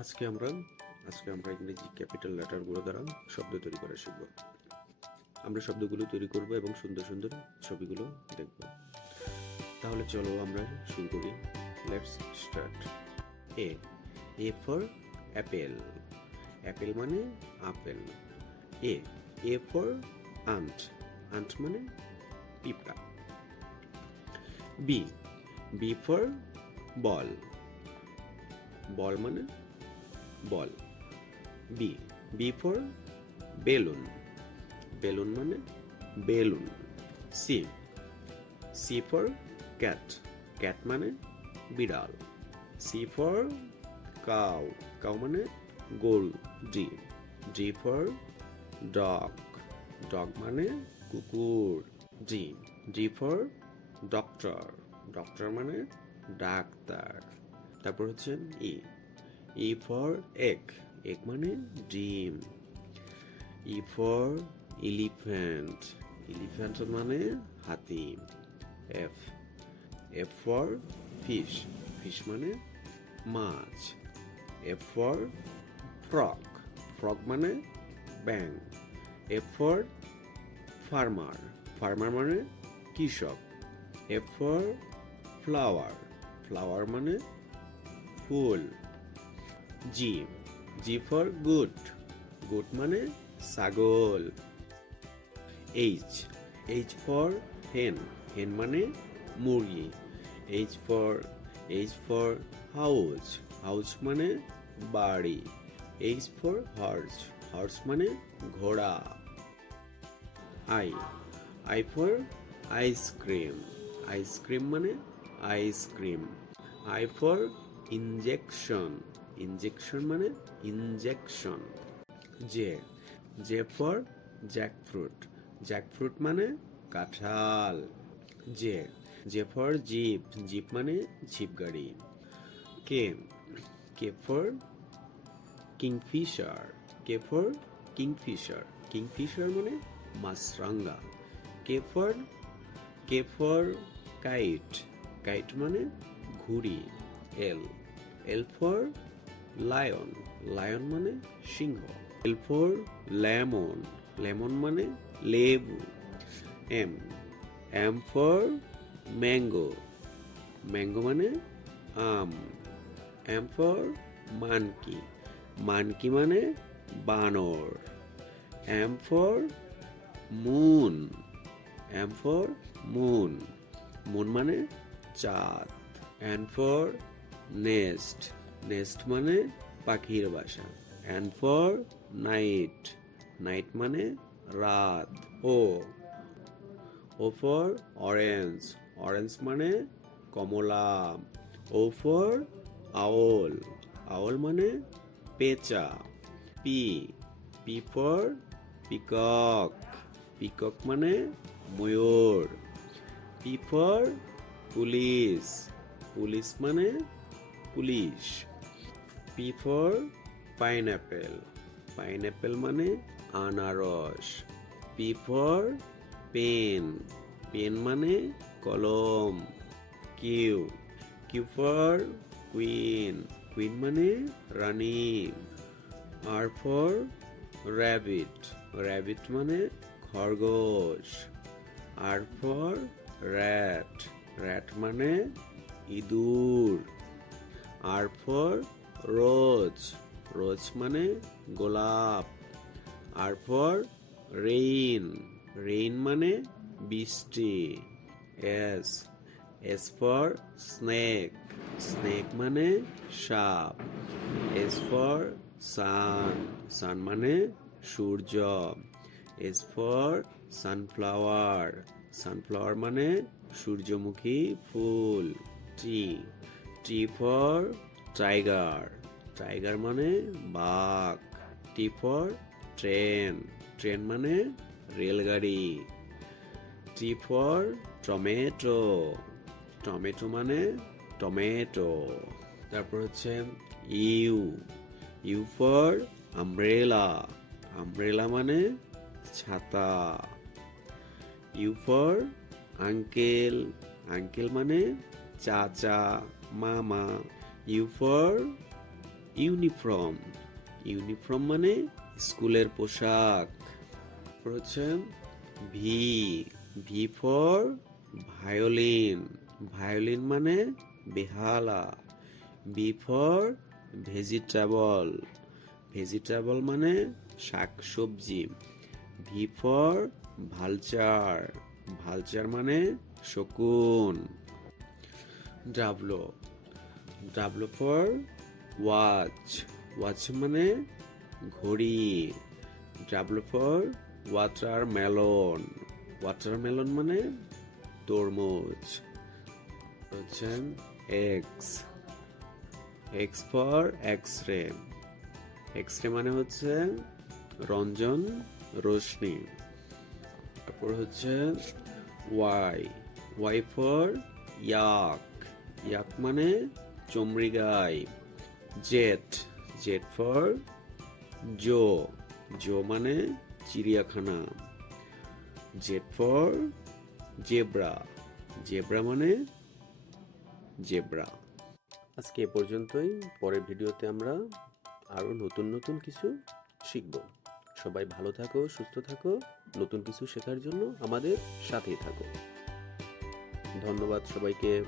আজকে আমরা আজকে আমরা ইংরেজি ক্যাপিটাল লেটারগুলো দ্বারা শব্দ তৈরি করা শিখব। আমরা শব্দগুলো তৈরি করব এবং সুন্দর সুন্দর ছবিগুলো দেখব। তাহলে চলো আমরা শুরু করি। Let's start A A for apple apple মানে apple. A A for ant ant মানে পিঁপড়া। B B for ball ball মানে ball. B B for balloon. Balloon মানে balloon. C C for cat cat মানে বিড়াল। সি ফর কাউ কাউ মানে গরু। D D for dog dog মানে কুকুর। D D for doctor doctor মানে ডাক্তার। তারপর হচ্ছে E E for egg egg মানে ডিম. ই ফর ইলিফ্যান্ট ইলিফ্যান্ট মানে হাতি. F F for fish fish মানে মাছ. এফ ফর ফ্রক ফ্রক মানে ব্যাং এফ ফর ফার্মার ফার্মার মানে কৃষক. এফ ফর ফ্লাওয়ার ফ্লাওয়ার মানে ফুল. G G for goat goat মানে ছাগল। H H for hen hen মানে মুরগি। H for H for house house মানে বাড়ি। এইচ ফর হর্স হর্স মানে ঘোড়া। I I for ice cream ice cream মানে ice cream I for injection injection মানে injection J J for jackfruit jackfruit মানে কাঁঠাল. J J for jeep jeep মানে jeep গাড়ি K K for kingfisher K for kingfisher kingfisher মানে মাছরাঙ্গা K for K for kite kite মানে ঘুড়ি. L L for lion lion মানে সিংহ। L for lemon lemon মানে লেবু। M M for mango mango মানে আম। এম ফর মানকি মানকি মানে বানর। M for moon M for moon moon মানে চাঁদ। অ্যান্ড ফর নেস্ট নেস্ট মানে পাখির বাসা। অ্যান্ড ফর নাইট নাইট মানে রাত, O. O for orange orange মানে কমলা। ও ফর আওল আওল মানে পেঁচা। P P for peacock peacock মানে ময়ূর। পি ফর পুলিশ পুলিশ মানে police. P for pineapple pineapple মানে আনারস. পি ফর পেন পেন মানে কলম. Q Q for queen queen মানে রানী. আর ফর র্যাবিট র্যাবিট মানে খরগোশ. আর ফর র্যাট র্যাট মানে ইঁদুর. আর ফর রোজ রোজ মানে গোলাপ। আর ফর রেইন রেইন মানে বৃষ্টি। S S for snake snake মানে সাপ। এস ফর সান সান মানে সূর্য। এস ফর সানফ্লাওয়ার সানফ্লাওয়ার মানে সূর্যমুখী ফুল। T T for tiger tiger মানে বাঘ। টি ফর ট্রেন ট্রেন মানে রেলগাড়ি। T for tomato. টমেটো মানে টমেটো। তারপর হচ্ছে U. U for umbrella umbrella মানে ছাতা। ইউ ফর আঙ্কেল আঙ্কেল মানে চাচা, মামা। ইউ ফর ইউনিফর্ম ইউনিফর্ম মানে স্কুলের পোশাক। হচ্ছে V V for violin violin মানে বেহালা। বি ফর ভেজিটেবল ভেজিটেবল মানে শাক সবজি ভি ফর ভালচার ভালচার মানে শকুন। W W for watch watch মানে ঘড়ি। W for watermelon watermelon মানে তরমুজ। হচ্ছে X X for X ray X ray মানে হচ্ছে রঞ্জন রশ্মি তারপর হচ্ছে Y Y for yak yak মানে চমড়ি গাই Z Z for zoo. Zoo মানে চিড়িয়াখানা। Z for zebra. জেব্রা মানে জেব্রা। আজকে এ পর্যন্তই। পরের ভিডিওতে আমরা আরও নতুন নতুন কিছু শিখব। সবাই ভালো থাকো, সুস্থ থাকো, নতুন কিছু শেখার জন্য আমাদের সাথেই থাকো। ধন্যবাদ সবাইকে।